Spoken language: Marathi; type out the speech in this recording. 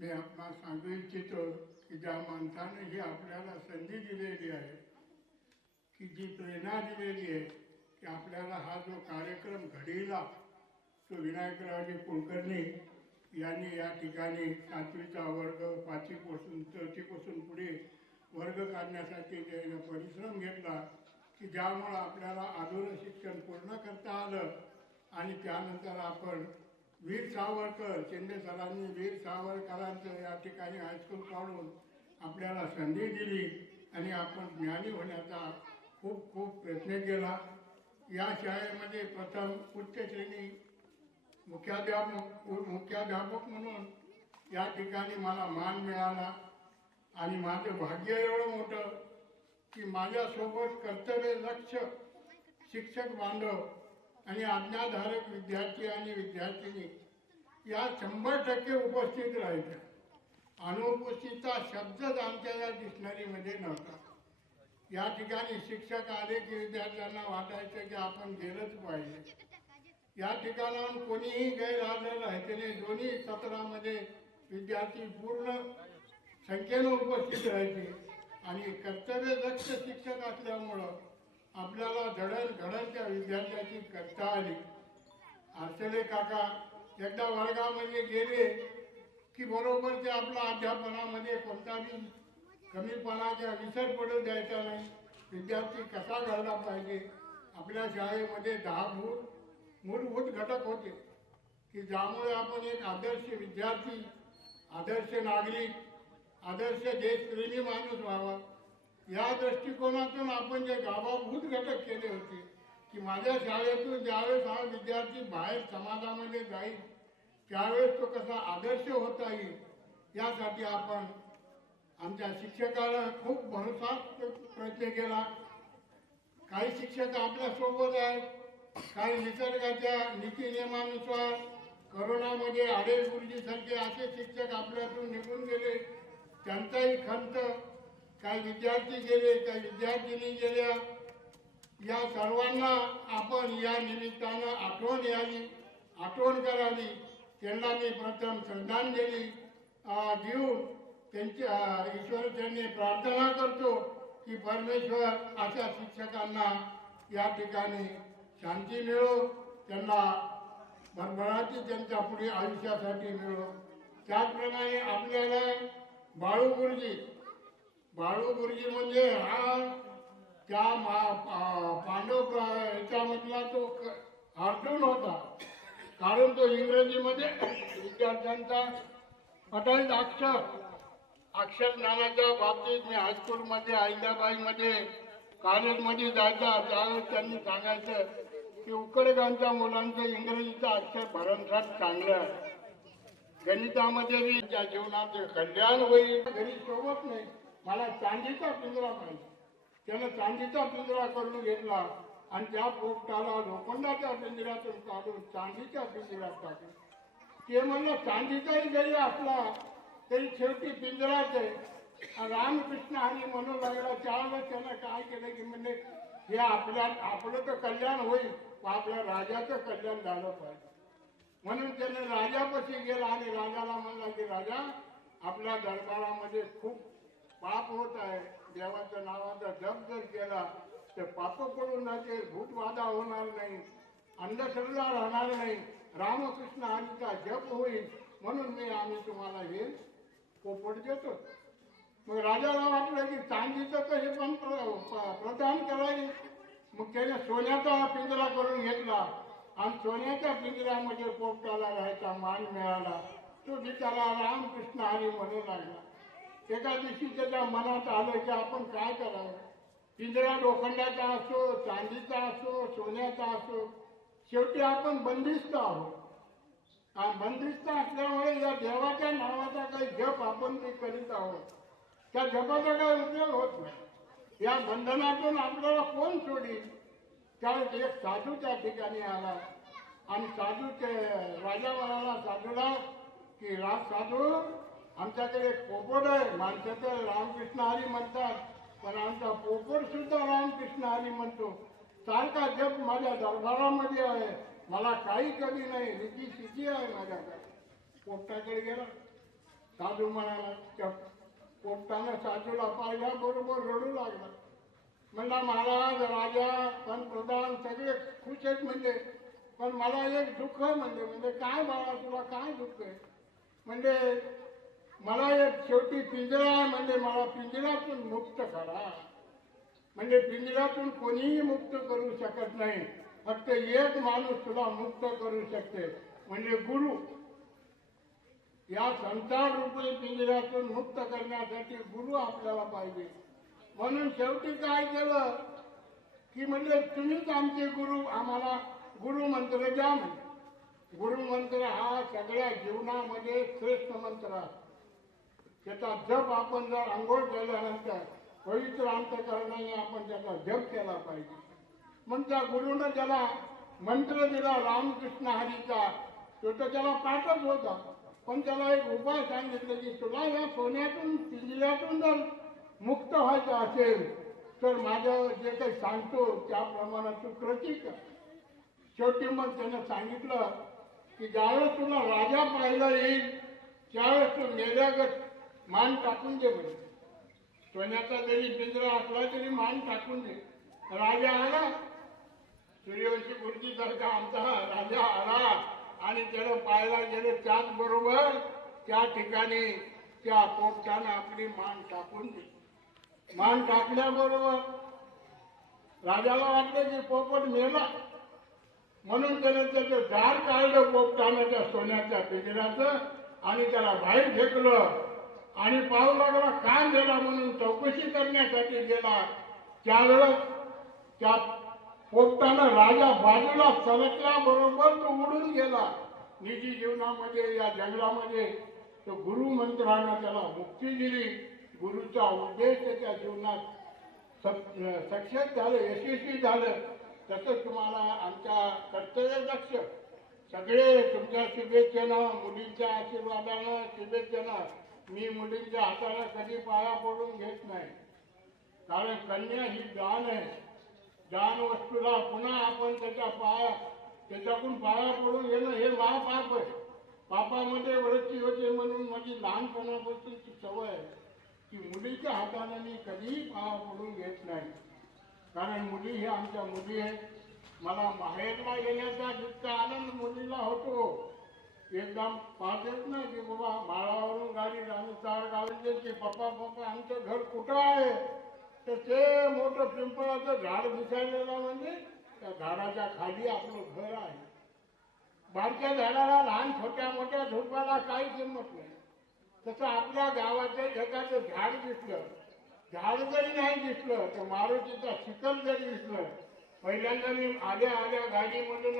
मी आपणास सांगू इच्छितो की ज्या माणसाने ही आपल्याला संधी दिलेली आहे की जी प्रेरणा दिलेली आहे की आपल्याला हा जो कार्यक्रम घडीला तो विनायकरावजी कुलकर्णी यांनी या ठिकाणी सातवीचा वर्ग पाचवीपासून चौथीपासून पुढे वर्ग काढण्यासाठी त्याने परिश्रम घेतला की ज्यामुळं आपल्याला अधुरं शिक्षण पूर्ण करता आलं आणि त्यानंतर आपण वीर सावरकर शिंदे सरांनी वीर सावरकरांचं या ठिकाणी हायस्कूल काढून आपल्याला संधी दिली आणि आपण ज्ञानी होण्याचा खूप खूप प्रयत्न केला. या शाळेमध्ये प्रथम उच्च श्रेणी मुख्याध्यापक मुख्याध्यापक म्हणून या ठिकाणी मला मान मिळाला आणि माझं भाग्य एवढं मोठं की माझ्यासोबत कर्तव्य लक्ष शिक्षक बांधव आणि आज्ञाधारक विद्यार्थी आणि विद्यार्थिनी या शंभर टक्के उपस्थित राहायच्या. अनुपस्थितचा शब्दच आमच्या या डिक्शनरीमध्ये म्हणजे नव्हता. या ठिकाणी शिक्षक आले की विद्यार्थ्यांना वाटायचं की आपण गेलंच पाहिजे. या ठिकाणाहून कोणीही गैरहजर राहायचे नाही. दोन्ही सत्रामध्ये विद्यार्थी पूर्ण संख्येनं उपस्थित राहायचे. आणि कर्तव्यदक्ष शिक्षक असल्यामुळं आपल्याला धडण घडण त्या विद्यार्थ्याची करता आली. आश्चर्य काका एकदा वर्गामध्ये गेले की बरोबर ते आपल्या अध्यापनामध्ये कोणताही कमीपणाचा विसर पडू द्यायचा नाही. विद्यार्थी कसा घडला पाहिजे? आपल्या शाळेमध्ये दहा मूळ मूलभूत घटक होते की ज्यामुळे आपण एक आदर्श विद्यार्थी आदर्श नागरिक आदर्श देशप्रेमी माणूस व्हावा. या दृष्टिकोनातून आपण जे गावाभूत घटक केले होते की माझ्या शाळेतून ज्यावेळेस हा विद्यार्थी बाहेर समाजामध्ये जाईल त्यावेळेस तो कसा आदर्श होता येईल यासाठी आपण आमच्या शिक्षकाला खूप भरसाट प्रयत्न केला. काही शिक्षक आपल्यासोबत आहेत काही निसर्गाच्या नीती नियमानुसार करोनामध्ये आडे गुरुजीसारखे असे शिक्षक आपल्यातून निघून गेले. त्यांचाही खंत काही विद्यार्थी गेले काही विद्यार्थिनी गेल्या. या सर्वांना आपण या निमित्तानं आठवण यावी आठवण करावी. त्यांना मी प्रथम श्रद्धांजली देऊन त्यांच्या ईश्वर ईश्वरचरणी प्रार्थना करतो की परमेश्वर अशा शिक्षकांना या ठिकाणी शांती मिळो त्यांना भरभराटी त्यांच्या पुढे आयुष्यासाठी मिळो. त्याचप्रमाणे आपल्याला बाळू गुरुजी बाळू गुरुजी म्हणजे हा त्या मा पा- पांडव याच्यामधला तो क- अर्जुन होता. कारण तो इंग्रजीमध्ये विद्यार्थ्यांचा अटल अक्षर अक्षर ज्ञानाच्या बाबतीत मी हायस्कूलमध्ये हैदराबादमध्ये कॉलेजमध्ये जायचा त्यावेळेस त्यांनी सांगायचं की उकडगांच्या मुलांचं इंग्रजीचं अक्षर भरमसाठ चांगलं आहे. गणितामध्ये बी त्या जीवनाचं कल्याण होईल घरी सोबत नाही. मला चांदीचा पिंजरा पाहिजे. त्यानं चांदीचा पिंजरा करून घेतला आणि त्या पोपटाला लोखंडाच्या पिंजऱ्यातून काढून चांदीच्या पिंजऱ्यात टाकलं. ते म्हणलं चांदीचाही जरी असला तरी शेवटी पिंजराच आहे. आणि रामकृष्ण हरी म्हणू लागला त्यावेळेस त्यानं काय केलं की म्हणजे हे आपल्या आपलं तर कल्याण होईल पण आपल्या राजाचं कल्याण झालं पाहिजे. म्हणून त्याने राजापाशी गेला आणि राजाला म्हणला की राजा आपल्या दरबारामध्ये खूप पाप होत आहे. देवाच्या नावाचा जप जर केला तर पाप पडून जाते भूतबाधा होणार नाही अंधश्रद्धा राहणार नाही. रामकृष्ण हरीचा जप होईल. म्हणून मी आम्ही तुम्हाला हे पोपट देतो. मग राजाला वाटलं की चांदीचं तर हे पण प्र- प- प्रदान करायचे. मग त्याने सोन्याचा पिंजरा करून घेतला. आणि सोन्याच्या पिंजऱ्यामध्ये पोपटाला राहायचा मान मिळाला. तो बिचारा रामकृष्ण हरी म्हणू लागला. एका दिवशी त्याच्या मनात आलं की आपण काय करावं? पिंजरा लोखंडाचा असो चांदीचा असो सोन्याचा असो शेवटी आपण बंदिस्त आहोत. आणि बंदिस्त असल्यामुळे या देवाच्या नावाचा काही जप आपण ते करीत आहोत. त्या जपाचा काही उपयोग होत नाही. या बंधनातून आपल्याला कोण सोडील? त्यावेळेस एक साधू त्या ठिकाणी आला. आणि साधू ते राजा म्हणाला साधूला की राज साधू आमच्याकडे पोपट आहे. माणसं तर रामकृष्ण हरी म्हणतात. पण आमचा पोपट सुद्धा रामकृष्ण हरी म्हणतो. सारखा जप माझ्या दरबारामध्ये आहे. मला काही कमी नाही. रिती सिद्धी आहे माझ्याकडे. पोपटाकडे गेला. साधू म्हणाला पोपटानं साधूला पाहिला बरोबर रडू लागला. म्हणला महाराज राजा पंतप्रधान सगळे खुश आहेत म्हणजे पण मला एक दुःख आहे म्हणजे म्हणजे काय बाळा तुला काय दुःख आहे? म्हणजे मला एक शेवटी पिंजरा आहे म्हणजे मला पिंजऱ्यातून मुक्त करा. म्हणजे पिंजऱ्यातून कोणीही मुक्त करू शकत नाही. फक्त एक माणूस तुला मुक्त करू शकते. म्हणजे गुरु. या संसार रूपी पिंजऱ्यातून मुक्त करण्यासाठी गुरु आपल्याला पाहिजे. म्हणून शेवटी काय केलं? की म्हणजे तुम्हीच आमचे गुरु आम्हाला गुरु मंत्र द्या गुरु मंत्र हा सगळ्या जीवनामध्ये श्रेष्ठ मंत्र आहे. त्याचा जप आपण जर आंघोळ केल्यानंतर पवित्र अंतकरणाने आपण त्याचा जप केला पाहिजे. मग त्या गुरुनं त्याला मंत्र दिला रामकृष्ण हरीचा तो तर त्याला पाठच होता. पण त्याला एक उपाय सांगितलं की तुला या सोन्यातून पिंजऱ्यातून जर मुक्त व्हायचं असेल तर माझं जे काही सांगतो त्याप्रमाणे तू कृती कर. शेवटी मग त्यानं सांगितलं की ज्यावेळेस तुला राजा पाहायला येईल त्यावेळेस तू मेल्यागत मान टाकून दे बरं. सोन्याचा जरी पिंजरा असला तरी मान टाकून दे. राजा आला. सूर्यवंशी गुरुजीसारखा आमचा राजा आला आणि त्याला पाहायला गेले. त्याच बरोबर त्या ठिकाणी त्या पोपटानं आपली मान टाकून दिली. मान टाकल्याबरोबर राजाला वाटलं की पोपट मेला. म्हणून त्याने त्याचं झाड काढलं पोपटानं त्या सोन्याच्या पिंजऱ्याचं आणि त्याला बाहेर फेकलं. आणि पाहू लागला काय झाला म्हणून चौकशी करण्यासाठी गेला. त्यावेळेस त्या पोपटानं राजा बाजूला सरकल्याबरोबर तो उडून गेला. निजी जीवनामध्ये या जंगलामध्ये तो गुरु मंत्रानं त्याला मुक्ती दिली. गुरुचा उद्देश त्याच्या जीवनात सक्सेस झालं यशस्वी झालं. तसंच तुम्हाला आमच्या कर्तव्य लक्ष. सगळे तुमच्या शुभेच्छेनं मुलींच्या आशीर्वादानं शुभेच्छेनं. मी मुलींच्या हाताला कधी पाया पडून घेत नाही. कारण कन्या ही दान आहे. दान वस्तूला पुन्हा आपण त्याच्या पाया त्याच्याकडून पाया पडून घेणं हे महापाप आहे. पापामध्ये वृत्ती होते म्हणून माझी लहानपणापासूनची सवय आहे की मुलीच्या हाताने मी कधीही पाया पडून घेत नाही. कारण मुली ही आमच्या मुली आहेत. मला माहेरला येण्याचा जितका आनंद मुलीला होतो एकदम पाहतेच ना की बाबा माळावरून गाडी आम्ही चार गावाचे की पप्पा पप्पा आमचं घर कुठं आहे? तर ते मोठं पिंपळाचं झाड दिसायला म्हणजे त्या झाडाच्या खाली आपलं घर आहे. बारक्या झाडाला लहान छोट्या मोठ्या झुडपाला काही किंमत नाही. तसं आपल्या गावाचं एखादं झाड दिसलं झाड जरी नाही दिसलं तर मारुतीचा शिकल जरी दिसलं पहिल्यांदा मी आल्या आल्या गाडीमधून